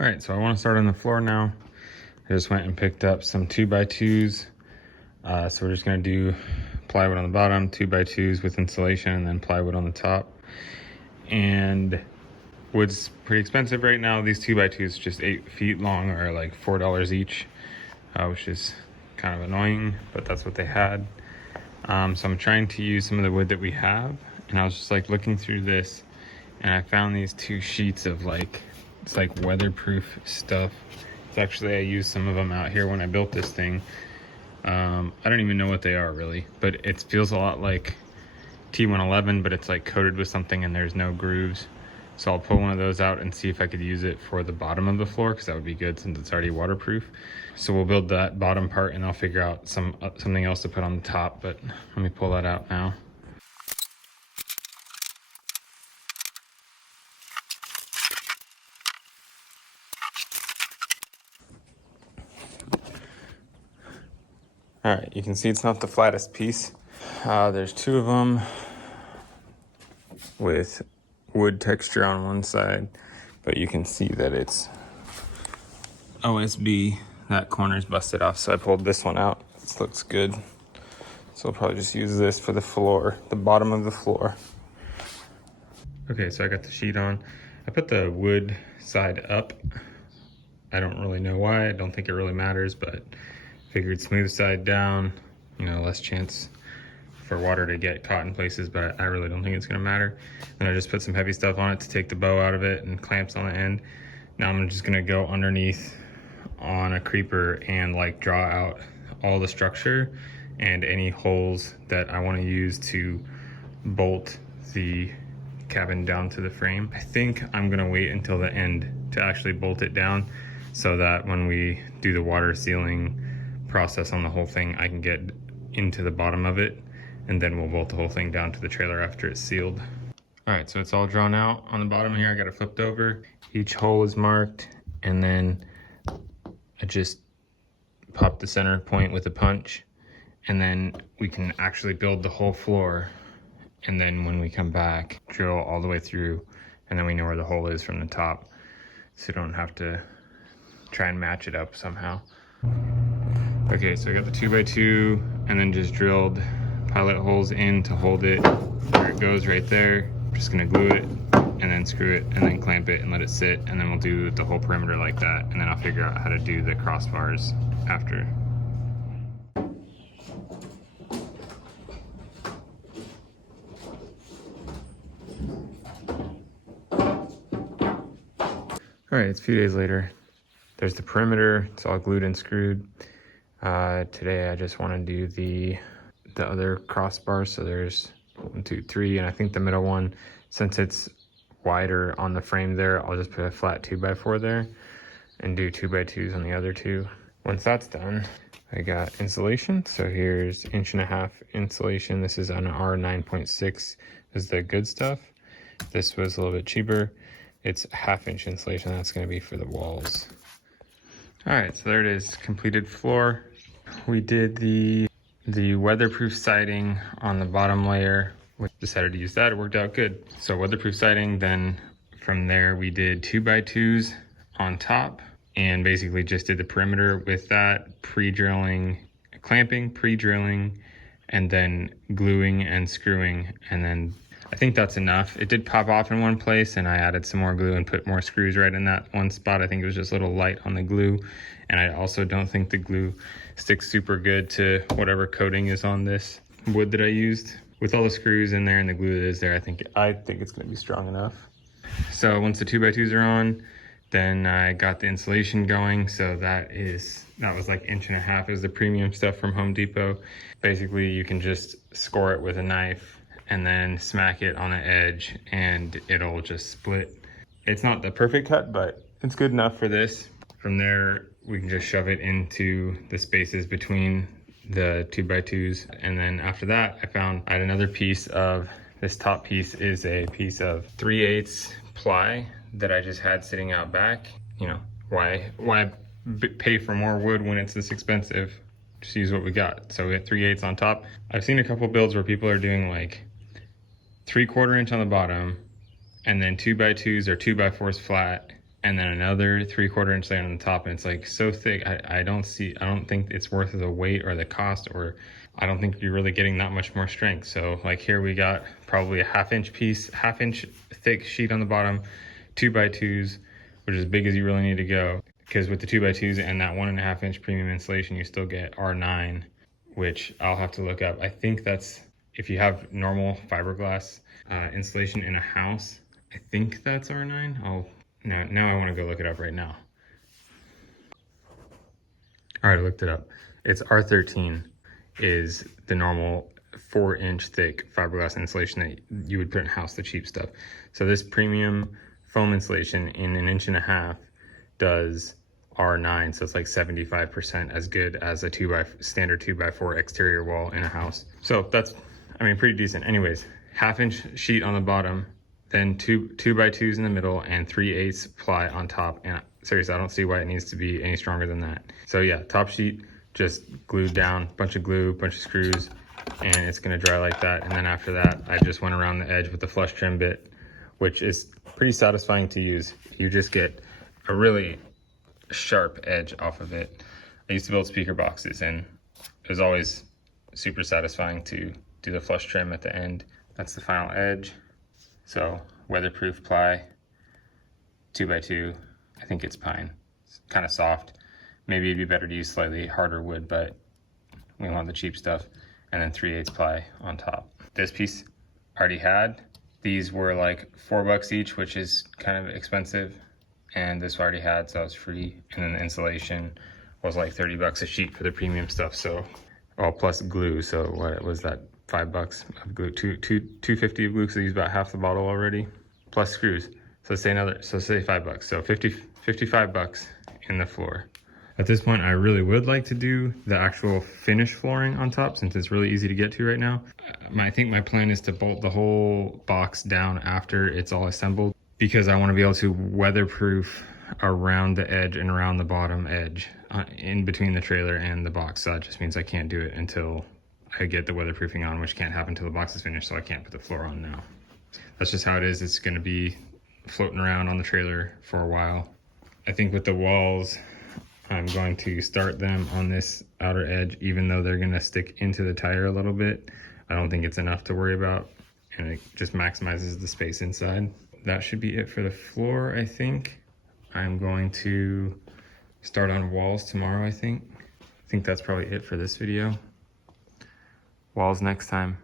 All right, so I want to start on the floor now. I just went and picked up some 2x2s. So we're just gonna do plywood on the bottom, 2x2s with insulation, and then plywood on the top. And wood's pretty expensive right now. These 2x2s, just 8 feet long, are like $4 each, which is kind of annoying, but that's what they had. So I'm trying to use some of the wood that we have, and I was just like looking through this, and I found these 2 sheets of it's like weatherproof stuff. It's actually, I used some of them out here when I built this thing. I don't even know what they are really, but it feels a lot like T111, but it's like coated with something and there's no grooves. So I'll pull one of those out and see if I could use it for the bottom of the floor, because that would be good since it's already waterproof. So we'll build that bottom part and I'll figure out something else to put on the top, but let me pull that out now. All right, you can see it's not the flattest piece. There's 2 of them with wood texture on one side, but you can see that it's OSB. That corner's busted off, so I pulled this one out. This looks good. So I'll probably just use this for the floor, the bottom of the floor. Okay, so I got the sheet on. I put the wood side up. I don't really know why. I don't think it really matters, but figured smooth side down, you know, less chance for water to get caught in places, but I really don't think it's gonna matter. Then I just put some heavy stuff on it to take the bow out of it and clamps on the end. Now I'm just gonna go underneath on a creeper and like draw out all the structure and any holes that I wanna use to bolt the cabin down to the frame. I think I'm gonna wait until the end to actually bolt it down so that when we do the water sealing process on the whole thing, I can get into the bottom of it, and then we'll bolt the whole thing down to the trailer after it's sealed. All right, so it's all drawn out. On the bottom here, I got it flipped over. Each hole is marked, and then I just pop the center point with a punch, and then we can actually build the whole floor. And then when we come back, drill all the way through, and then we know where the hole is from the top, so you don't have to try and match it up somehow. Okay, so I got the 2x2 and then just drilled pilot holes in to hold it. There it goes right there. I'm just gonna glue it and then screw it and then clamp it and let it sit, and then we'll do the whole perimeter like that, and then I'll figure out how to do the crossbars after. All right, it's a few days later. There's the perimeter, it's all glued and screwed. Today I just want to do the other crossbars. So there's 1, 2, 3, and I think the middle one, since it's wider on the frame there, I'll just put a flat 2x4 there and do 2x2s on the other 2. Once that's done, I got insulation. So here's 1.5" insulation. This is an R9.6. This is the good stuff. This was a little bit cheaper. It's 1/2 inch insulation. That's going to be for the walls. All right, so there it is, completed floor. We did the weatherproof siding on the bottom layer. We decided to use that, it worked out good. So weatherproof siding, then from there we did 2x2s on top, and basically just did the perimeter with that, pre-drilling, clamping, pre-drilling, and then gluing and screwing, and then I think that's enough. It did pop off in one place, and I added some more glue and put more screws right in that one spot. I think it was just a little light on the glue, and I also don't think the glue sticks super good to whatever coating is on this wood that I used. With all the screws in there and the glue that is there, I think it's gonna be strong enough. So once the 2x2s are on, then I got the insulation going. So that was like 1.5" is the premium stuff from Home Depot. Basically, you can just score it with a knife and then smack it on the edge and it'll just split. It's not the perfect cut, but it's good enough for this. From there, we can just shove it into the spaces between the 2x2s. And then after that, I had another piece of, this top piece is a piece of 3/8 ply that I just had sitting out back. You know, why pay for more wood when it's this expensive? Just use what we got. So we had 3/8 on top. I've seen a couple builds where people are doing like 3/4 inch on the bottom, and then 2x2s or 2x4s flat, and then another 3/4 inch layer on the top, and it's like so thick. I don't think it's worth the weight or the cost, or I don't think you're really getting that much more strength. So like here we got probably a half-inch thick sheet on the bottom, 2x2s, which is as big as you really need to go. Because with the 2x2s and that 1.5-inch premium insulation, you still get R9, which I'll have to look up. I think that's, if you have normal fiberglass insulation in a house, I think that's R9. Now I want to go look it up right now. All right, I looked it up. It's R13 is the normal 4-inch thick fiberglass insulation that you would put in a house, the cheap stuff. So this premium foam insulation in 1.5 inches does R9, so it's like 75% as good as a standard 2x4 exterior wall in a house. So that's, I mean, pretty decent. Anyways, 1/2-inch sheet on the bottom, then 2x2s in the middle, and 3/8 ply on top. And seriously, I don't see why it needs to be any stronger than that. So yeah, top sheet just glued down, bunch of glue, bunch of screws, and it's gonna dry like that. And then after that, I just went around the edge with the flush trim bit, which is pretty satisfying to use. You just get a really sharp edge off of it. I used to build speaker boxes, and it was always super satisfying to do the flush trim at the end. That's the final edge. So weatherproof ply, 2x2. I think it's pine. It's kind of soft. Maybe it'd be better to use slightly harder wood, but we want the cheap stuff. And then 3/8 ply on top. This piece I already had. These were like $4 each, which is kind of expensive. And this I already had, so it was free. And then the insulation was like $30 a sheet for the premium stuff. So, all plus glue. So what was that? $5 of glue, $2.50 of glue. So I used about half the bottle already, plus screws. So say $5. So $55 in the floor. At this point, I really would like to do the actual finished flooring on top, since it's really easy to get to right now. I think my plan is to bolt the whole box down after it's all assembled, because I want to be able to weatherproof around the edge and around the bottom edge in between the trailer and the box. So that just means I can't do it until I get the weatherproofing on, which can't happen until the box is finished, so I can't put the floor on now. That's just how it is. It's going to be floating around on the trailer for a while. I think with the walls, I'm going to start them on this outer edge, even though they're going to stick into the tire a little bit. I don't think it's enough to worry about, and it just maximizes the space inside. That should be it for the floor, I think. I'm going to start on walls tomorrow, I think. I think that's probably it for this video. Walls next time.